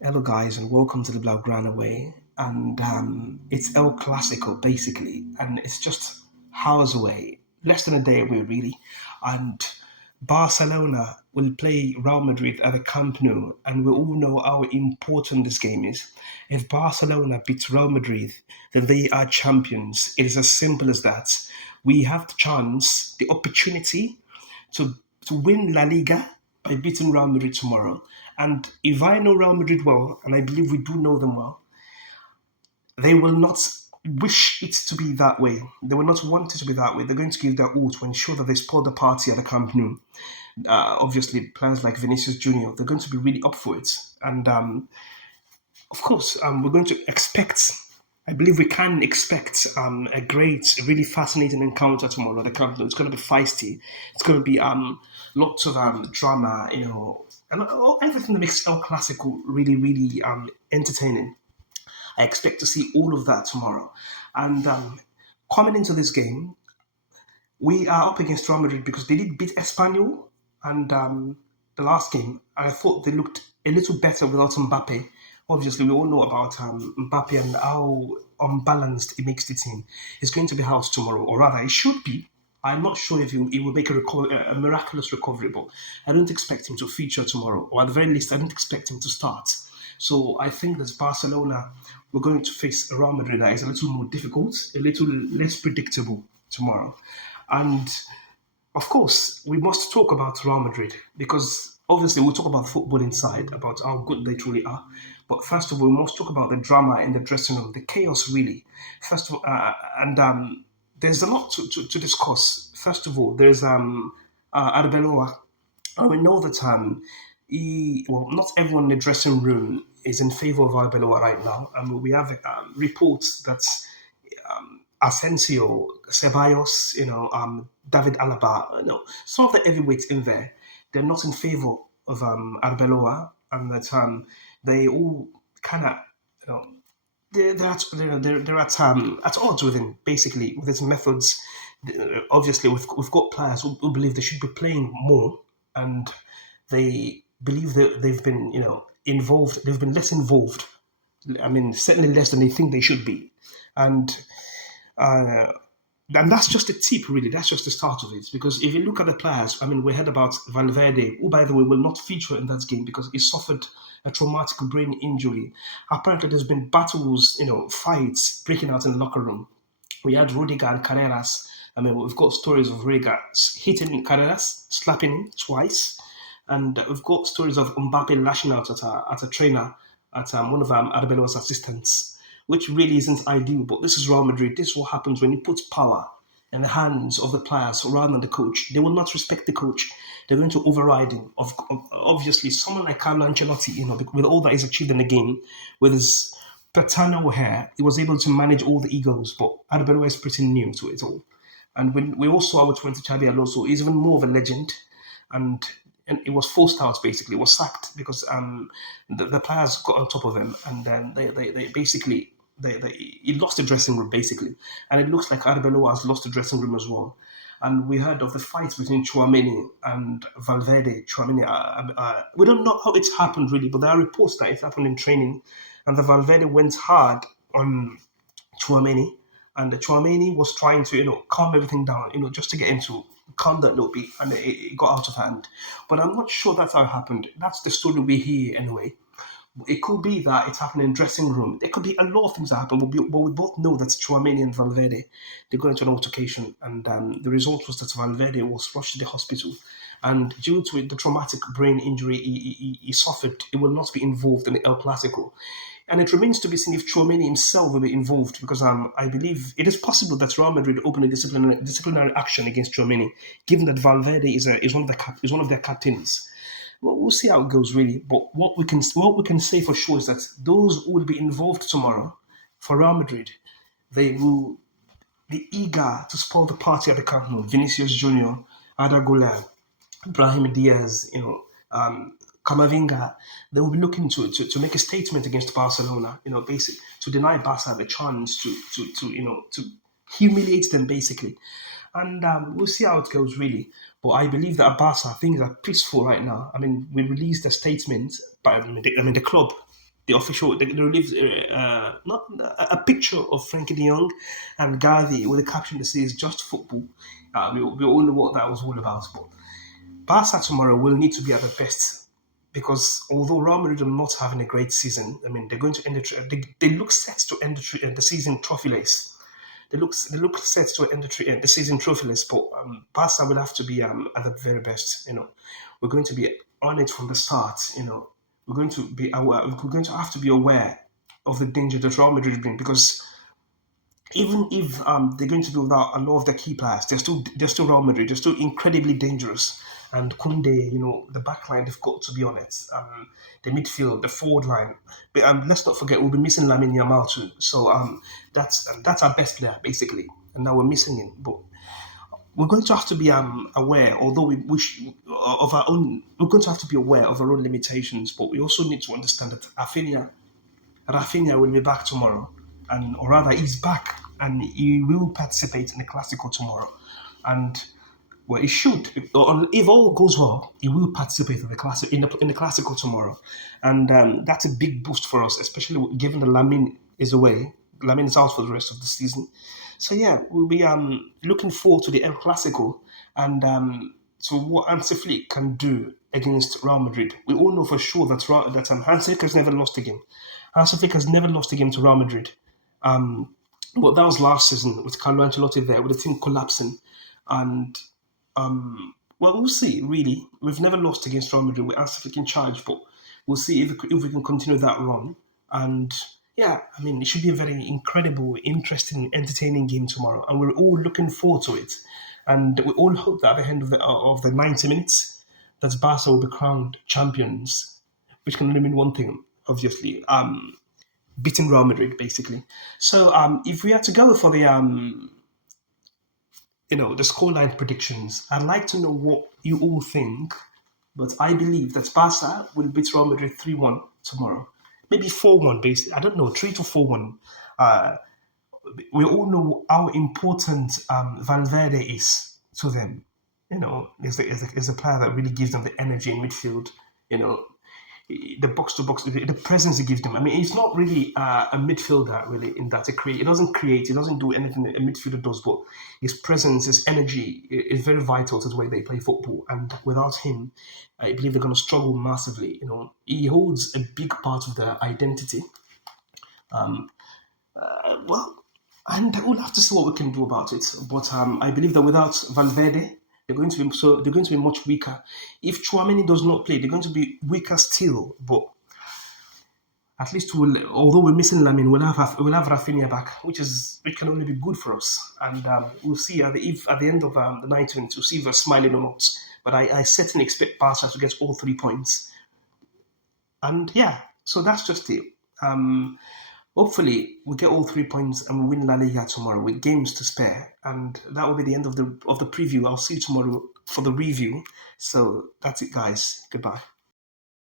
Hello, guys, and welcome to the Blaugrana Way. And it's El Clásico, basically, and it's just hours away, less than a day away, really. And Barcelona will play Real Madrid at the Camp Nou, and we all know how important this game is. If Barcelona beats Real Madrid, then they are champions. It is as simple as that. We have the chance, the opportunity to to win La Liga by beating Real Madrid tomorrow. And if I know Real Madrid well, and I believe we do know them well, they will not wish it to be that way. They will not want it to be that way. They're going to give their all to ensure that they spoil the party at the Camp Nou. Obviously, players like Vinicius Junior, they're going to be really up for it. And of course, we're going to expect. I believe we can expect a great, really fascinating encounter tomorrow at the Camp Nou. It's going to be feisty. It's going to be lots of drama, and everything that makes El Clasico really, really entertaining. I expect to see all of that tomorrow. And coming into this game, we are up against Real Madrid because they did beat Espanyol and the last game. I thought they looked a little better without Mbappe. Obviously, we all know about Mbappe and how unbalanced he makes the team. It's going to be housed tomorrow, or rather, it should be. I'm not sure if he will make a miraculous recovery, but I don't expect him to feature tomorrow, or at the very least, I don't expect him to start. So I think that Barcelona, we're going to face a Real Madrid that is a little more difficult, a little less predictable tomorrow. And of course, we must talk about Real Madrid because obviously we'll talk about football inside, about how good they truly are. But first of all, we must talk about the drama in the dressing room, the chaos, really. First of all, and there's a lot to discuss. First of all, there's Arbeloa. And we know that not everyone in the dressing room is in favor of Arbeloa right now. And we have reports that Asensio, Ceballos, David Alaba, some of the heavyweights in there, they're not in favor of Arbeloa, and that they all kind of, you know, they're at odds with him, basically, with his methods. Obviously, we've got players who believe they should be playing more, and they believe that they've been, involved, they've been less involved. I mean, certainly less than they think they should be. And uh, and that's just a tip, really. That's just the start of it. Because if you look at the players, I mean, we heard about Valverde, who, by the way, will not feature in that game because he suffered a traumatic brain injury. Apparently, there's been battles, fights breaking out in the locker room. We had Rudiger and Carreras. I mean, we've got stories of Rudiger hitting Carreras, slapping him twice. And we've got stories of Mbappe lashing out at a trainer, at one of Arbeloa's assistants, which really isn't ideal. But this is Real Madrid. This is what happens when you put power in the hands of the players rather than the coach. They will not respect the coach. They're going to override him. Obviously, someone like Carlo Ancelotti, with all that he's achieved in the game, with his paternal hair, he was able to manage all the egos. But Arbeloa is pretty new to it all. And when we also saw with 20 Xabi Alonso, he's even more of a legend. And and it was forced out basically. It was sacked because the players got on top of him, and then they basically he lost the dressing room basically, and it looks like Arbeloa has lost the dressing room as well. And we heard of the fight between Chouameni and Valverde. Chouameni, we don't know how it's happened really, but there are reports that it happened in training, and the Valverde went hard on Chouameni, and the Chouameni was trying to calm everything down, just to get him to calm that little bit, and it got out of hand. But I'm not sure that's how it happened. That's the story we hear anyway. It could be that it's happened in dressing room. There could be a lot of things that happen, but we both know that Chouameni and Valverde they got into an altercation, and the result was that Valverde was rushed to the hospital. And due to the traumatic brain injury he suffered, he will not be involved in the El Clasico. And it remains to be seen if Chouameni himself will be involved because I believe it is possible that Real Madrid open a disciplinary action against Chouameni, given that Valverde is one of their captains. Well, we'll see how it goes, really. But what we can say for sure is that those who will be involved tomorrow for Real Madrid, they will be eager to spoil the party at the Camp Nou. Vinicius Junior, Ada Güler, Brahim Diaz, Camavinga, they will be looking to make a statement against Barcelona, to deny Barca the chance to humiliate them basically. And we'll see how it goes really. But I believe that at Barca, things are peaceful right now. I mean, we released a statement, but I mean, the club. the official, they released not a picture of Frankie de Jong and Garvey with a caption that says "Just football." We all know what that was all about. But Barca tomorrow will need to be at their best because although Real Madrid are not having a great season, I mean they're going to end they look set to end the season trophyless. They look set to end the season trophyless, but Barca will have to be at the very best. We're going to be on it from the start. We're going to be aware. We're going to have to be aware of the danger that Real Madrid bring because even if they're going to be without a lot of the key players, they're still Real Madrid. They're still incredibly dangerous. And Kunde, the back line, they've got to be on it. The midfield, the forward line. But let's not forget, we'll be missing Lamine Yamal too. So that's our best player basically, and now we're missing him. But we're going to have to be aware, although we wish of our own. We're going to have to be aware of our own limitations, but we also need to understand that Rafinha will be back tomorrow, or rather, he's back and he will participate in the Clásico tomorrow. And well, he should. If all goes well, he will participate in the Clásico tomorrow, and that's a big boost for us, especially given that Lamine is away. Lamine is out for the rest of the season. So yeah, we'll be looking forward to the El Clásico and to what Hansi Flick can do against Real Madrid. We all know for sure that Hansi Flick has never lost a game. Hansi Flick has never lost a game to Real Madrid. But that was last season with Carlo Ancelotti there, with the team collapsing. And, well, we'll see, really. We've never lost against Real Madrid with Hansi Flick in charge, but we'll see if we can continue that run. And, yeah, I mean, it should be a very incredible, interesting, entertaining game tomorrow. And we're all looking forward to it. And we all hope that at the end of the 90 minutes, that Barca will be crowned champions, which can only mean one thing, obviously. Beating Real Madrid, basically. So if we had to go for the the scoreline predictions, I'd like to know what you all think. But I believe that Barca will beat Real Madrid 3-1 tomorrow. Maybe 4-1, basically. I don't know, 3-4-1. We all know how important Valverde is to them. Is a player that really gives them the energy in midfield. The box to box, the presence he gives them. I mean, he's not really a midfielder, really, in that he doesn't create, he doesn't do anything a midfielder does, but his presence, his energy is very vital to the way they play football. And without him, I believe they're going to struggle massively. He holds a big part of their identity. Well, and we'll have to see what we can do about it. But I believe that without Valverde, they're going to be much weaker. If Chouameni does not play, they're going to be weaker still. But at least although we're missing Lamine, we'll have Rafinha back, which can only be good for us. And we'll see at the end of the 90 minutes, we'll see if they're smiling or not. But I certainly expect Barca to get all 3 points. And yeah, so that's just it. Hopefully, we get all 3 points and we win La Liga tomorrow with games to spare. And that will be the end of the preview. I'll see you tomorrow for the review. So that's it, guys. Goodbye.